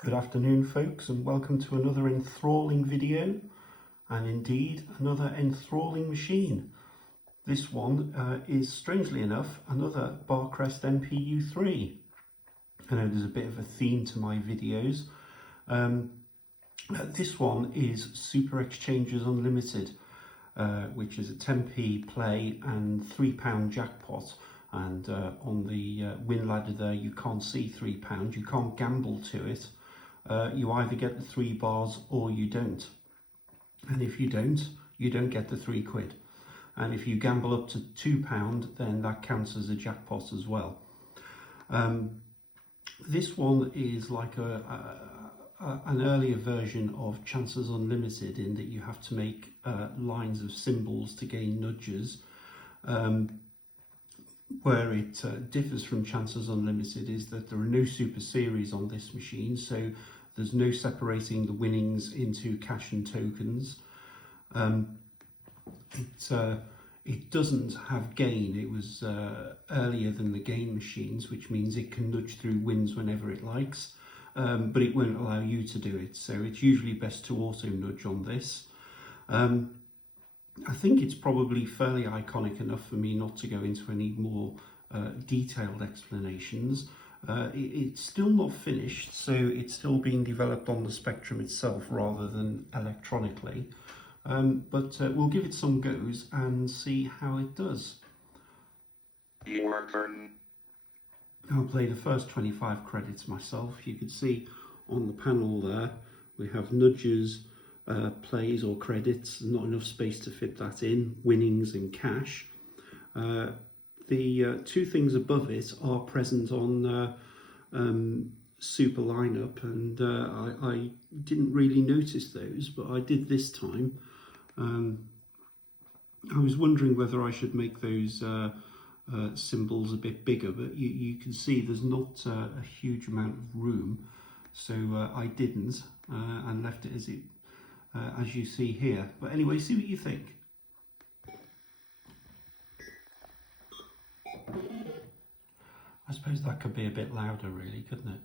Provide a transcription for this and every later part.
Good afternoon folks, and welcome to another enthralling video, and indeed another enthralling machine. This one is, strangely enough, another Barcrest MPU3. I know there's a bit of a theme to my videos. This one is Super Exchanges Unlimited, which is a 10p play and £3 jackpot. And on the win ladder there, you can't see £3, you can't gamble to it. You either get the 3 bars or you don't. And if you don't get the £3. And if you gamble up to £2, then that counts as a jackpot as well. This one is like an earlier version of Chances Unlimited, in that you have to make lines of symbols to gain nudges. Where it differs from Chances Unlimited is that there are no super series on this machine, so there's no separating the winnings into cash and tokens. It doesn't have gain. It was earlier than the gain machines, which means it can nudge through wins whenever it likes, but it won't allow you to do it. So it's usually best to auto nudge on this. I think it's probably fairly iconic enough for me not to go into any more detailed explanations. It's still not finished, so it's still being developed on the Spectrum itself rather than electronically. But we'll give it some goes and see how it does. Your turn. I'll play the first 25 credits myself. You can see on the panel there we have nudges, plays or credits, not enough space to fit that in, winnings and cash. The two things above it are present on Super Lineup, and I didn't really notice those, but I did this time. I was wondering whether I should make those symbols a bit bigger, but you can see there's not a huge amount of room, so I didn't, and left it as you see here. But anyway, see what you think. I suppose that could be a bit louder really, couldn't it?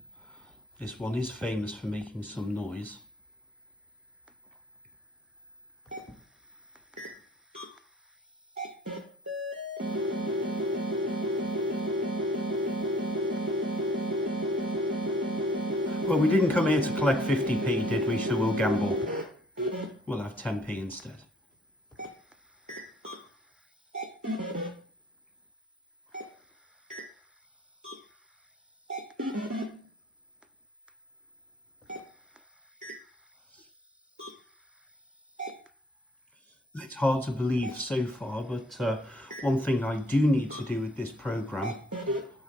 This one is famous for making some noise. Well, we didn't come here to collect 50p, did we? So we'll gamble. We'll have 10p instead. It's hard to believe so far, but one thing I do need to do with this program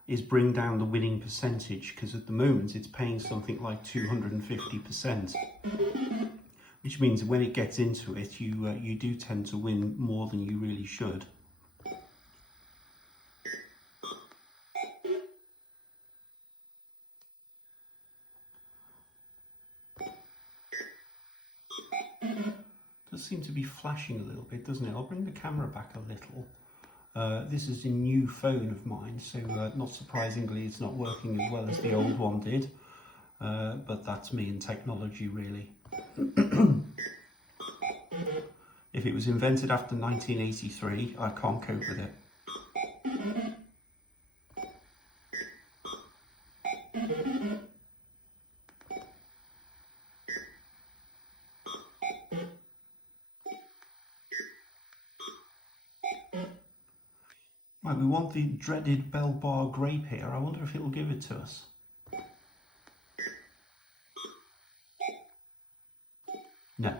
is bring down the winning percentage, because at the moment it's paying something like 250%, which means when it gets into it, you do tend to win more than you really should. Does seem to be flashing a little bit, doesn't it? I'll bring the camera back a little. This is a new phone of mine, so not surprisingly it's not working as well as the old one did, but that's me and technology really. If it was invented after 1983, I can't cope with it. Right, we want the dreaded bell bar grape here. I wonder if it'll give it to us. No.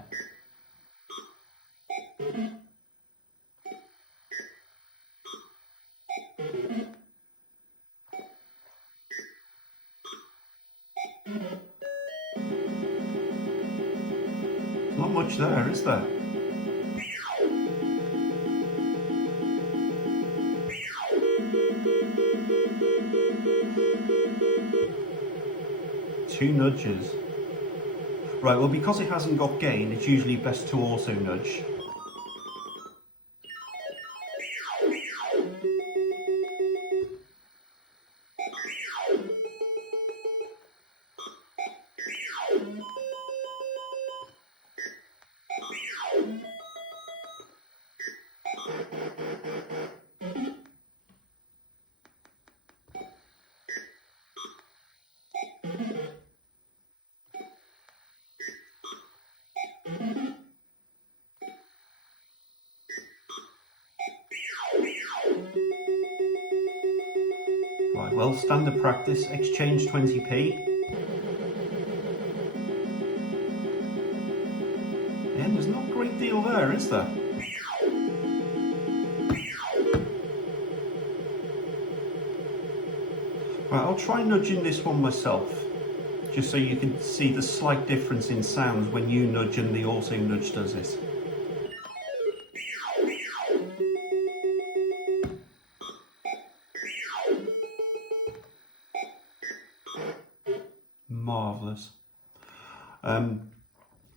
Not much there, is there? Two nudges. Right, well, because it hasn't got gain, it's usually best to auto nudge. well, standard practice, exchange 20p. And there's not a great deal there, is there? Right, I'll try nudging this one myself, just so you can see the slight difference in sounds when you nudge and the auto nudge does it. Marvellous.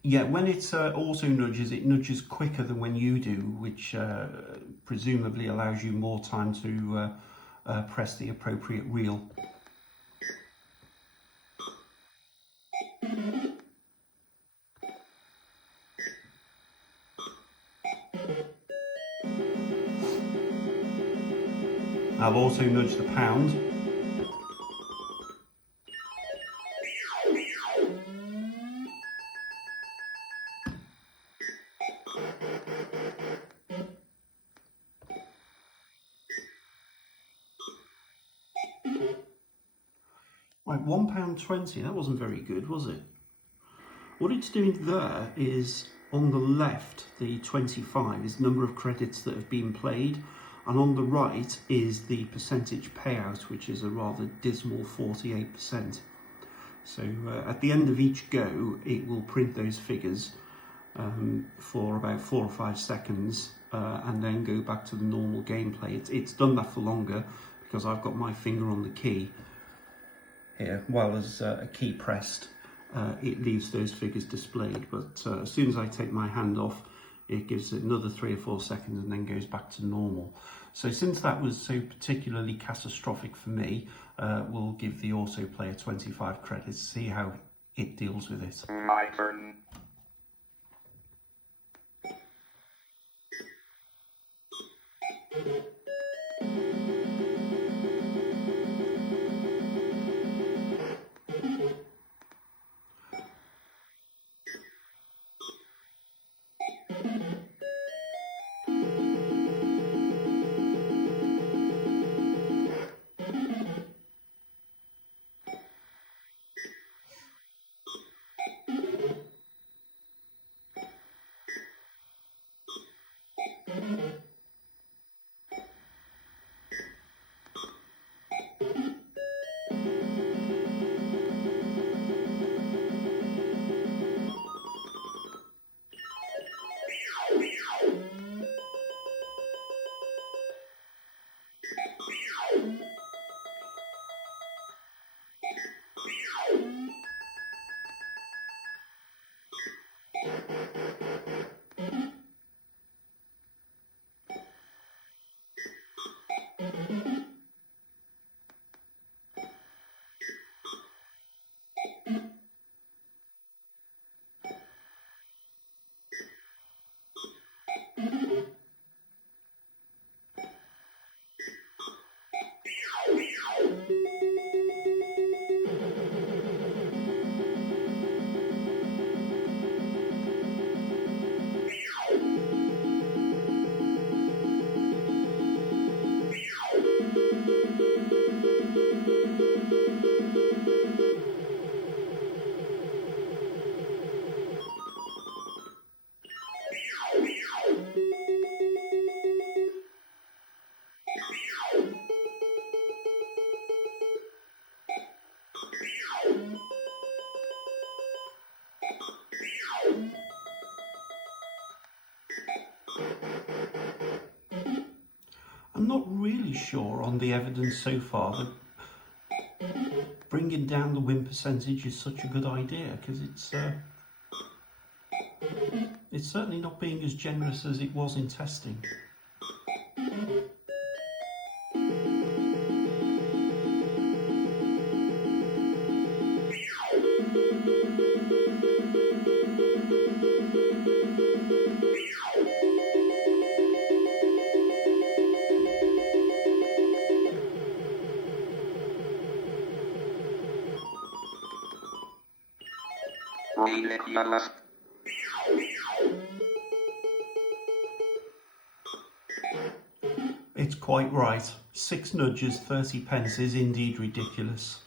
Yeah, when it auto nudges, it nudges quicker than when you do, which presumably allows you more time to press the appropriate reel. I'll also nudge the pound. Right, £1.20, that wasn't very good, was it? What it's doing there is, on the left, the 25 is the number of credits that have been played, and on the right is the percentage payout, which is a rather dismal 48%. So at the end of each go, it will print those figures for about 4 or 5 seconds and then go back to the normal gameplay. It's done that for longer because I've got my finger on the key here. While there's a key pressed, it leaves those figures displayed, but as soon as I take my hand off, it gives it another 3 or 4 seconds and then goes back to normal. So since that was so particularly catastrophic for me, we'll give the autoplayer 25 credits, see how it deals with it. My turn. I'm not really sure on the evidence so far that bringing down the win percentage is such a good idea, because it's certainly not being as generous as it was in testing. It's quite right. 6 nudges, 30 pence is indeed ridiculous.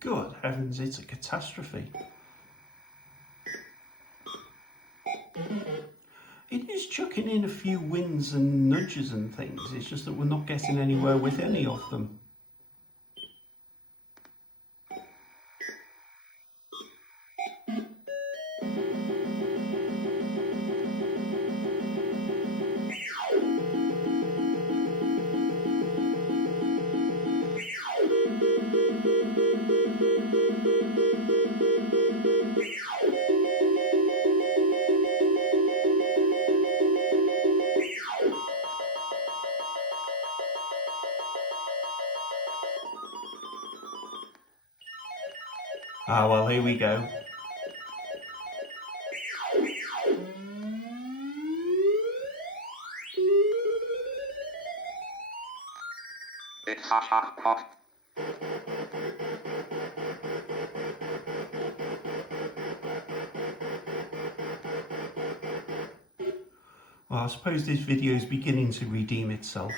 Good heavens, it's a catastrophe. It is chucking in a few wins and nudges and things, it's just that we're not getting anywhere with any of them. Ah, well, here we go. It's a jackpot. Well, I suppose this video is beginning to redeem itself.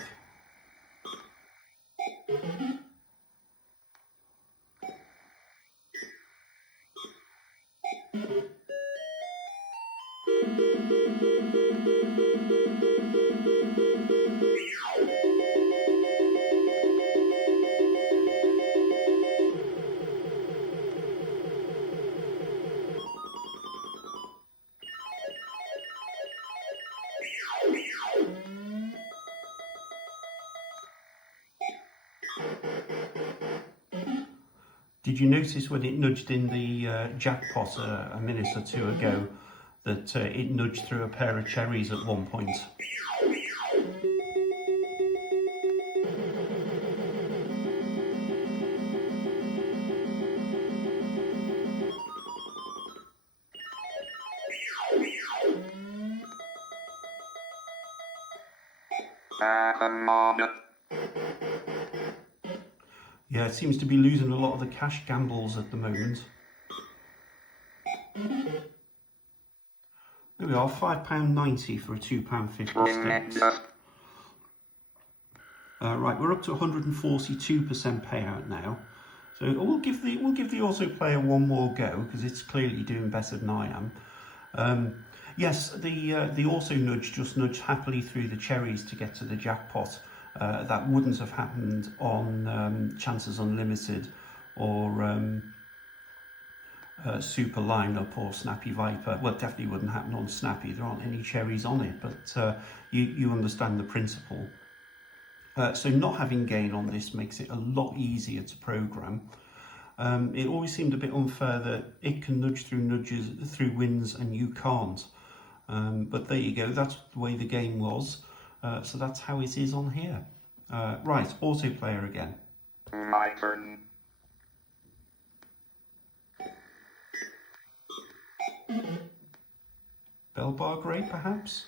Did you notice when it nudged in the jackpot a minute or two ago that it nudged through a pair of cherries at one point? Yeah, it seems to be losing a lot of the cash gambles at the moment. There we are, £5.90 for a £2.50 stakes. Right, we're up to 142% payout now. So we'll give the auto player one more go because it's clearly doing better than I am. Yes, the auto nudge just nudged happily through the cherries to get to the jackpot. That wouldn't have happened on Chances Unlimited or Super Lineup or Snappy Viper. Well, it definitely wouldn't happen on Snappy. There aren't any cherries on it, but you understand the principle. So not having gain on this makes it a lot easier to program. It always seemed a bit unfair that it can nudge through wins and you can't. But there you go, that's the way the game was. So that's how it is on here. Right, auto player again. My turn. Bell bar grey, perhaps?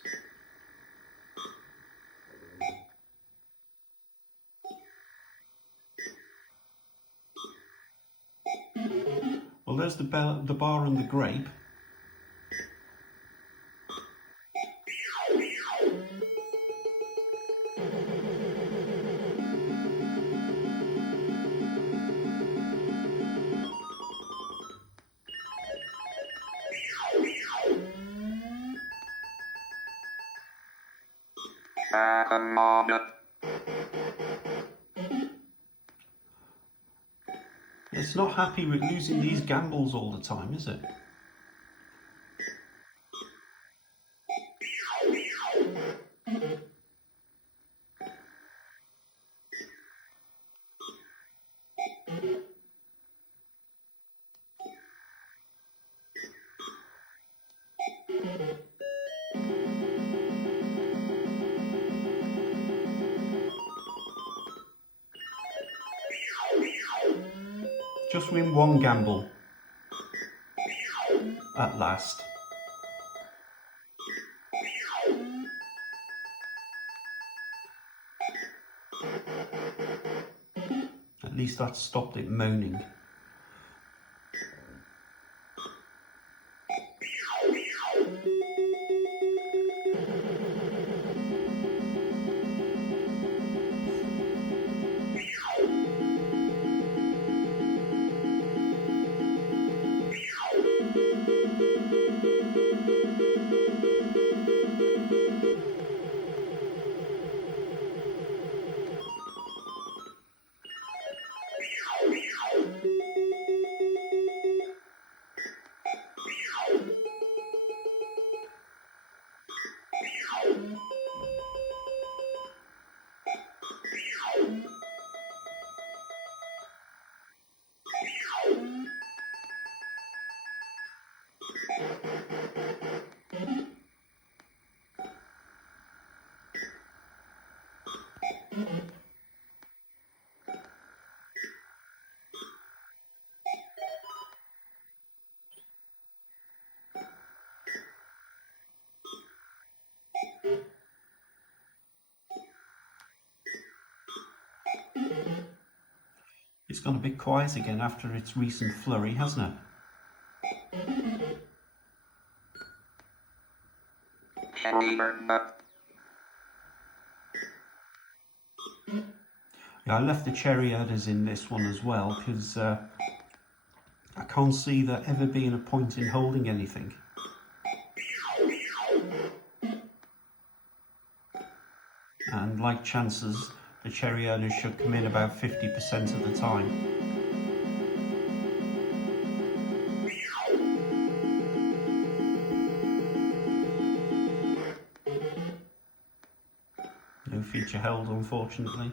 Well, there's the bar and the grape. Command. It's not happy with losing these gambles all the time, is it? Just win one gamble at last. At least that stopped it moaning. It's gone a bit quiet again after its recent flurry, hasn't it? Yeah, I left the cherry adders in this one as well because I can't see there ever being a point in holding anything. And like chances, the cherry adders should come in about 50% of the time. No feature held, unfortunately.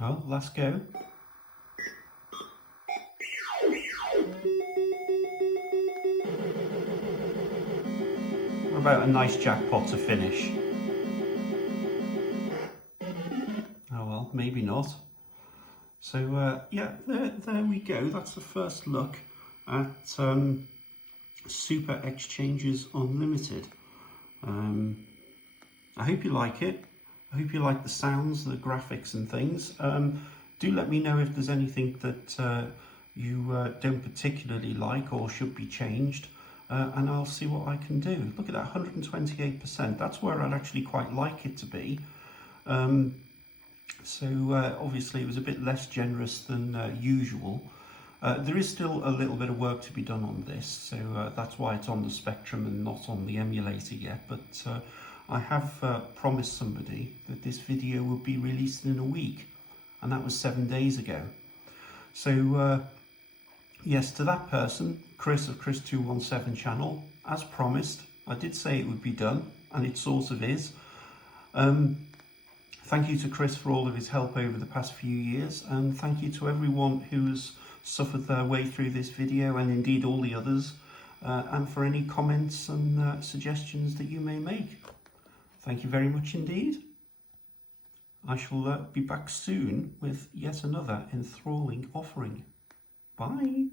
Well, let's go. What about a nice jackpot to finish? Oh well, maybe not. So yeah, there we go. That's the first look at Super Exchanges Unlimited. I hope you like it. I hope you like the sounds, the graphics and things. Do let me know if there's anything that you don't particularly like or should be changed, and I'll see what I can do. Look at that, 128%. That's where I'd actually quite like it to be. So obviously it was a bit less generous than usual. There is still a little bit of work to be done on this, so that's why it's on the Spectrum and not on the emulator yet, but I have promised somebody that this video would be released in a week, and that was 7 days ago. So yes, to that person, Chris of Chris217 channel, as promised, I did say it would be done, and it sort of is. Thank you to Chris for all of his help over the past few years, and thank you to everyone who's suffered their way through this video, and indeed all the others, and for any comments and suggestions that you may make. Thank you very much indeed. I shall be back soon with yet another enthralling offering. Bye.